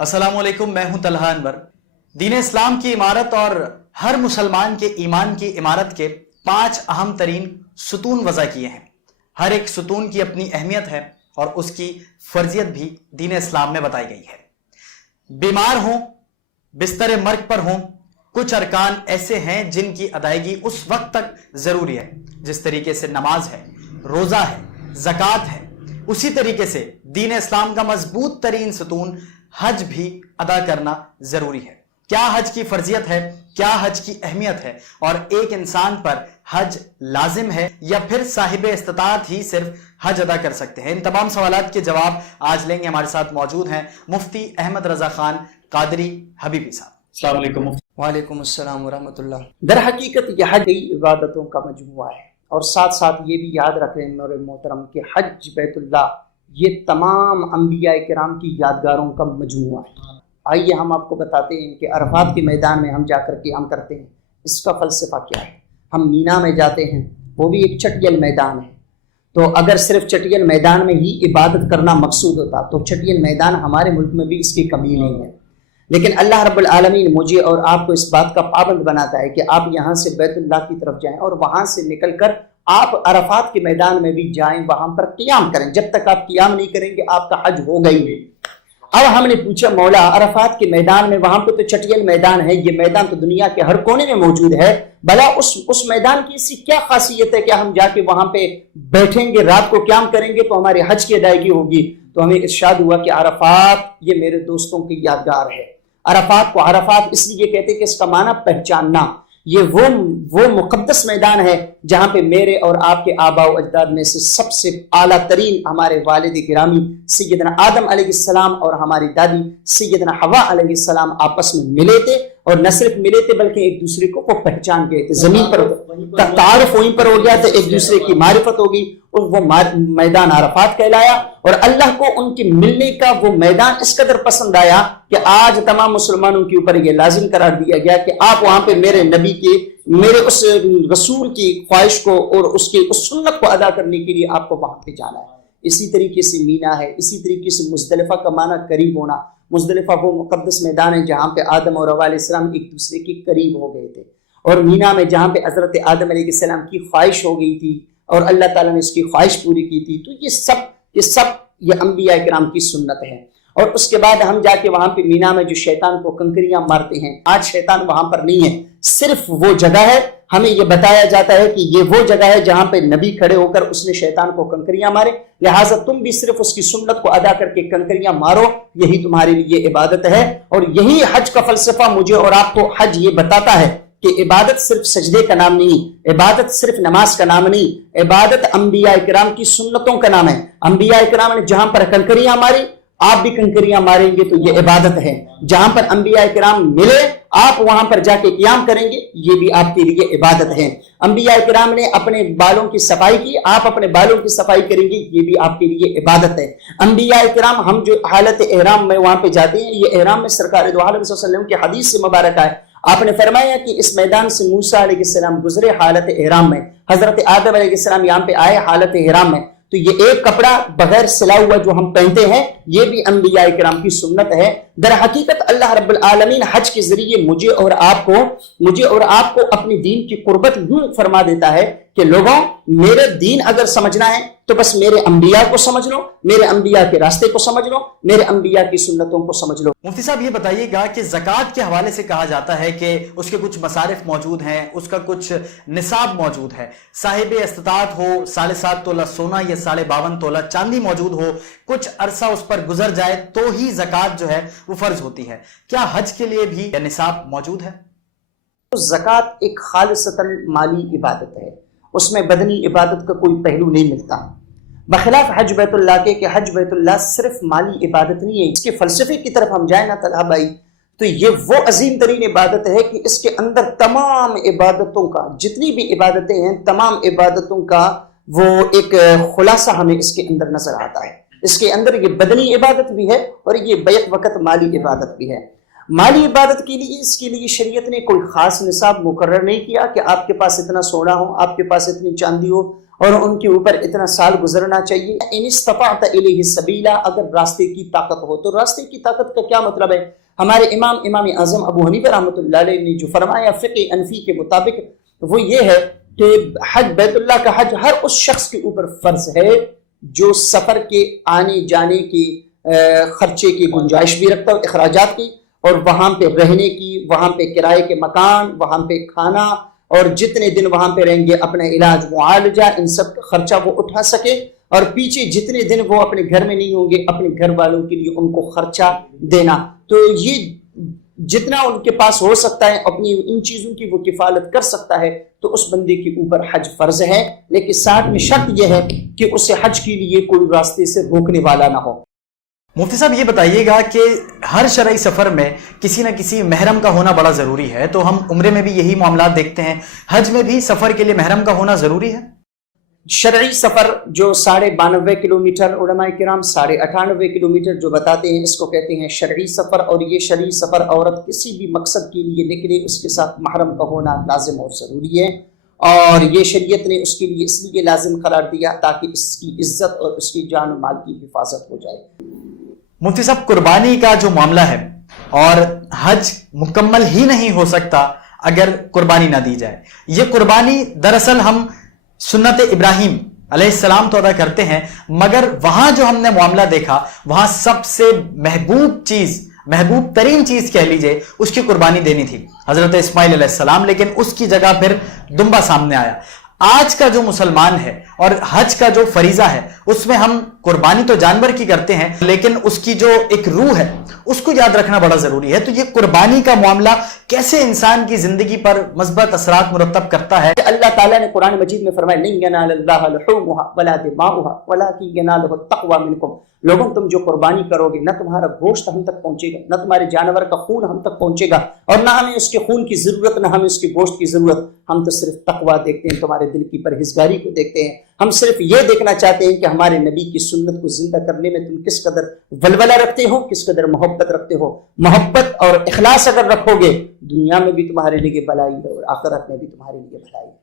अस्सलामुअलैकुम, मैं हूं तलहा अनवर। दीन इस्लाम की इमारत और हर मुसलमान के ईमान की इमारत के 5 अहम तरीन सुतून वज़ा किए हैं। हर एक सुतून की अपनी अहमियत है और उसकी फर्जियत भी दीन इस्लाम में बताई गई है। बीमार हों, बिस्तर मर्ग पर हों, कुछ अरकान ऐसे हैं जिनकी अदायगी उस वक्त तक जरूरी है जिस तरीके से नमाज है, रोजा है, ज़कात है। उसी तरीके से दीन इस्लाम का मजबूत तरीन सुतून हज भी अदा करना जरूरी है। क्या हज की फर्जियत है, क्या हज की अहमियत है और एक इंसान पर हज लाजिम है या फिर साहिब इस्तिताअत ही सिर्फ हज अदा कर सकते हैं, इन तमाम सवालात के जवाब आज लेंगे। हमारे साथ मौजूद हैं मुफ्ती अहमद रजा खान कादरी हबीबी साहब। अस्सलाम वालेकुम मुफ्ती। वालेकुम अस्सलाम व रहमतुल्लाह। दर हकीकत यह हज इबादतों का मजमुआ है और साथ साथ ये भी याद रख लें मेरे मोहतरम कि हज बैतुल्लाह ये तमाम अंबिया किराम की यादगारों का मजमुआ है। आइए हम आपको बताते हैं कि अरफात के मैदान में हम जाकर क़याम करते हैं, इसका फ़लसफ़ा क्या है। हम मीना में जाते हैं, वो भी एक चटियल मैदान है। तो अगर सिर्फ चटियल मैदान में ही इबादत करना मकसूद होता तो चटियल मैदान हमारे मुल्क में भी इसकी कमी नहीं है, लेकिन अल्लाह रब्बुल आलमीन मुझे और आपको इस बात का पाबंद बनाता है कि आप यहाँ से बैतुल्लाह की तरफ जाएं और वहाँ से निकल कर आप अरफात के मैदान में भी जाएं, वहाँ पर क़याम करें। जब तक आप क़याम नहीं करेंगे आपका हज होगा ही नहीं। अब हमने पूछा मौला अरफात के मैदान में, वहाँ पे तो चटियल मैदान है, ये मैदान तो दुनिया के हर कोने में मौजूद है, भला उस मैदान की ऐसी क्या खासियत है कि हम जाके वहाँ पे बैठेंगे, रात को क़याम करेंगे तो हमारे हज की अदायगी होगी। तो हमें इरशाद हुआ कि अरफात ये मेरे दोस्तों की यादगार है। अरफात को अरफात इसलिए कहते हैं कि इसका माना पहचानना। ये वो मुक़द्दस मैदान है जहाँ पे मेरे और आपके आबा व अजदाद में से सबसे आला तरीन हमारे वालिद गिरामी सैयदना आदम अलैहिस्सलाम और हमारी दादी सैयदना हवा अलैहिस्सलाम आपस में मिले थे, और न सिर्फ मिले थे बल्कि एक दूसरे को पहचान गए थे। जमीन पर तारुफ वहीं पर हो गया था, एक दूसरे की मारिफत होगी और वो मैदान अरफात कहलाया। और अल्लाह को उनके मिलने का वो मैदान इस कदर पसंद आया कि आज तमाम मुसलमानों के ऊपर ये लाजिम करार दिया गया कि आप वहां पे मेरे नबी के, मेरे उस रसूल की ख्वाहिश को और उसकी उस सुन्नत को अदा करने के लिए आपको वहां पे जाना है। इसी तरीके से मीना है, इसी तरीके से मुज़दलिफ़ा का माना करीब होना। मुज़दलिफ़ा वो मुक़द्दस मैदान है जहाँ पे आदम और हव्वा अलैहिस्सलाम एक दूसरे के करीब हो गए थे, और मीना में जहाँ पे हज़रत आदम अलैहिस्सलाम की ख्वाहिश हो गई थी और अल्लाह ताला ने इसकी ख्वाहिश पूरी की थी। तो ये अंबिया किराम की सुन्नत है। और उसके बाद हम जाके वहां पे मीना में जो शैतान को कंकरियां मारते हैं, आज शैतान वहां पर नहीं है, सिर्फ वो जगह है। हमें ये बताया जाता है कि ये वो जगह है जहां पे नबी खड़े होकर उसने शैतान को कंकरियां मारे, लिहाजा तुम भी सिर्फ उसकी सुन्नत को अदा करके कंकरियां मारो, यही तुम्हारे लिए इबादत है। और यही हज का फलसफा मुझे और आपको हज ये बताता है कि इबादत सिर्फ सजदे का नाम नहीं, इबादत सिर्फ नमाज का नाम नहीं, इबादत अंबिया इकराम की सुन्नतों का नाम है। अंबिया इकराम ने जहां पर कंकरियां मारी, आप भी कंकरियां मारेंगे तो ये इबादत है। जहां पर अंबिया इकराम मिले, आप वहां पर जाके क़याम करेंगे, ये भी आपके लिए इबादत है। अंबिया इकराम ने अपने बालों की सफाई की, आप अपने बालों की सफाई करेंगे, ये भी आपके लिए इबादत है। अंबिया इकराम हम जो हालत एहराम में वहां पे जाते हैं, ये एहराम में सरकार दो आलम सल्लल्लाहु अलैहि वसल्लम की हदीस से मुबारक है। आपने फरमाया कि इस मैदान से मूसा अलैहिस्सलाम गुजरे हालत एहराम में, हजरत आदम अलैहिस्सलाम यहाँ पे आए हालत एहराम में। तो ये एक कपड़ा बगैर सिला हुआ जो हम पहनते हैं, ये भी अंबिया इकराम की सुन्नत है। दर हकीकत अल्लाह रब्बुल आलमीन हज के जरिए मुझे और आपको अपनी दीन की कुर्बत यूं फरमा देता है कि लोगों, मेरे दीन अगर समझना है तो बस मेरे अंबिया को समझ लो, मेरे अंबिया के रास्ते को समझ लो, मेरे अंबिया की सुन्नतों को समझ लो। मुफ्ती साहब ये बताइएगा कि ज़कात के हवाले से कहा जाता है कि उसके कुछ मसारिफ मौजूद हैं, उसका कुछ निसाब मौजूद है। साहिब इस्तिताअत हो 7.5 तोला सोना या 52.5 तोला चांदी मौजूद हो, कुछ अरसा उस पर गुजर जाए तो ही ज़कात जो है वो फर्ज होती है। क्या हज के लिए भी यह निसाब मौजूद है? तो ज़कात एक खालिसतन माली इबादत है, उसमें बदनी इबादत का कोई पहलू नहीं मिलता, बखिलाफ हज बैतुल्लाह के कि हज बैतुल्लाह सिर्फ माली इबादत नहीं है। इसके फलसफे की तरफ हम जाए ना तलहा भाई, तो ये वो अजीम तरीन इबादत है कि इसके अंदर तमाम इबादतों का, जितनी भी इबादतें हैं, तमाम इबादतों का वो एक खुलासा हमें इसके अंदर नजर आता है। इसके अंदर ये बदनी इबादत भी है और ये बैक वक़्त माली इबादत भी है। माली इबादत के लिए इसके लिए शरीयत ने कोई खास निसाब मुकर्रर नहीं किया कि आपके पास इतना सोना हो, आपके पास इतनी चांदी हो, اور ان کے اوپر اتنا سال گزرنا چاہیے. ان استطعت الیہ سبیلا، اگر راستے کی طاقت ہو. تو راستے کی طاقت کا کیا مطلب ہے؟ ہمارے امام اعظم ابو حنیفہ رحمۃ اللہ علیہ نے جو فرمایا فقہ انفی کے مطابق وہ یہ ہے کہ حج بیت اللہ کا حج ہر اس شخص کے اوپر فرض ہے جو سفر کے آنے جانے کے خرچے کی گنجائش بھی رکھتا ہو، اخراجات کی، اور وہاں پہ رہنے کی، وہاں پہ کرائے کے مکان، وہاں پہ کھانا، اور جتنے دن وہاں پہ رہیں گے اپنا علاج معالجہ ان سب کا خرچہ وہ اٹھا سکے، اور پیچھے جتنے دن وہ اپنے گھر میں نہیں ہوں گے اپنے گھر والوں کے لیے ان کو خرچہ دینا. تو یہ جتنا ان کے پاس ہو سکتا ہے اپنی ان چیزوں کی وہ کفالت کر سکتا ہے، تو اس بندے کے اوپر حج فرض ہے. لیکن ساتھ میں شرط یہ ہے کہ اسے حج کے لیے کوئی راستے سے روکنے والا نہ ہو. مفتی صاحب یہ بتائیے گا کہ ہر شرعی سفر میں کسی نہ کسی محرم کا ہونا بڑا ضروری ہے، تو ہم عمرے میں بھی یہی معاملات دیکھتے ہیں، حج میں بھی سفر کے لیے محرم کا ہونا ضروری ہے؟ شرعی سفر جو 92.5 کلومیٹر، علماء کرام 98.5 کلومیٹر جو بتاتے ہیں اس کو کہتے ہیں شرعی سفر. اور یہ شرعی سفر عورت کسی بھی مقصد کے لیے نکلے اس کے ساتھ محرم کا ہونا لازم اور ضروری ہے، اور یہ شریعت نے اس کے لیے اس لیے لازم قرار دیا تاکہ اس کی عزت اور اس کی جان و مال کی حفاظت ہو جائے. مفتی صاحب قربانی کا جو معاملہ ہے، اور حج مکمل ہی نہیں ہو سکتا اگر قربانی نہ دی جائے. یہ قربانی دراصل ہم سنت ابراہیم علیہ السلام تو ادا کرتے ہیں، مگر وہاں جو ہم نے معاملہ دیکھا وہاں سب سے محبوب ترین چیز کہہ لیجئے اس کی قربانی دینی تھی حضرت اسماعیل علیہ السلام، لیکن اس کی جگہ پھر دمبا سامنے آیا. آج کا جو مسلمان ہے اور حج کا جو فریضہ ہے اس میں ہم قربانی تو جانور کی کرتے ہیں، لیکن اس کی جو ایک روح ہے اس کو یاد رکھنا بڑا ضروری ہے. تو یہ قربانی کا معاملہ کیسے انسان کی زندگی پر مثبت اثرات مرتب کرتا ہے؟ اللہ تعالیٰ نے قرآن مجید میں فرمایا لن ینال اللہ لحومها ولا دماؤها ولکن ینالہ التقوی منکم. لوگوں تم جو قربانی کرو گے نہ تمہارا گوشت ہم تک پہنچے گا، نہ تمہارے جانور کا خون ہم تک پہنچے گا، اور نہ ہمیں اس کے خون کی ضرورت، نہ ہمیں اس کے گوشت کی ضرورت. ہم تو صرف تقوی دیکھتے ہیں، تمہارے دل کی پرہیزگاری کو دیکھتے ہیں. ہم صرف یہ دیکھنا چاہتے ہیں کہ ہمارے نبی کی سنت کو زندہ کرنے میں تم کس قدر ولولہ رکھتے ہو، کس قدر محبت رکھتے ہو. محبت اور اخلاص اگر رکھو گے دنیا میں بھی تمہارے لیے بھلائی ہے اور آخرت میں بھی تمہارے لیے بھلائی ہے.